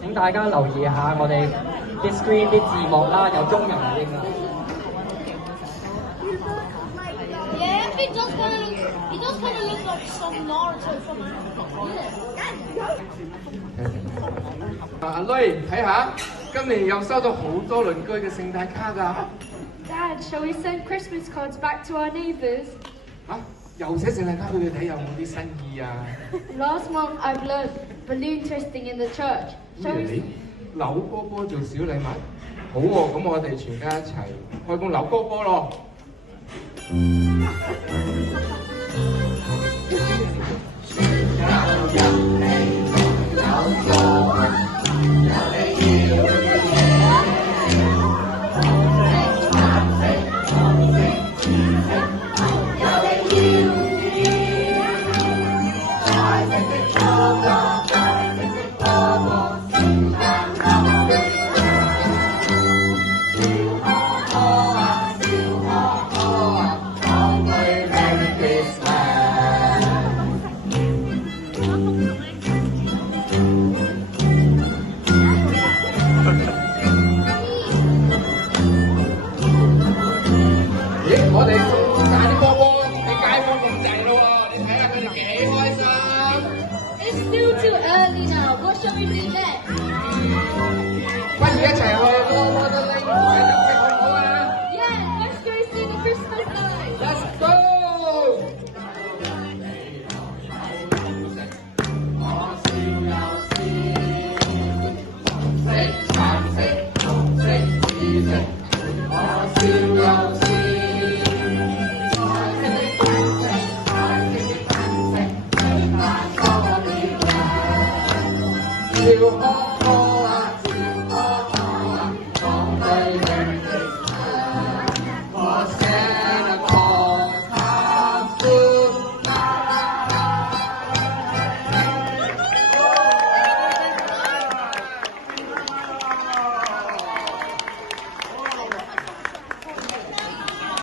請大家留意下我哋啲 screen 啲字幕啦，有中有英啊。Yeah, it does kind of look like some Naruto from. 阿女睇下，今年又收到好多鄰居嘅聖誕卡㗎。Dad, shall we send Christmas cards back to our neighbours? 又寫聖誕卡俾佢睇，有冇啲新意啊？ Last month I've learnt balloon twisting in the church. Shall we? 扭波波做小禮物，好喎！咁我哋全家一齊開工扭波波咯。我哋送晒啲波波俾街坊咁滯咯喎，你睇下佢哋幾開心。It's still too early now. What shall we do next? 不如一齊去波波都拎睇飲食好唔好啊 Yeah, let's go see the Christmas lights.？Let's go！ 笑開。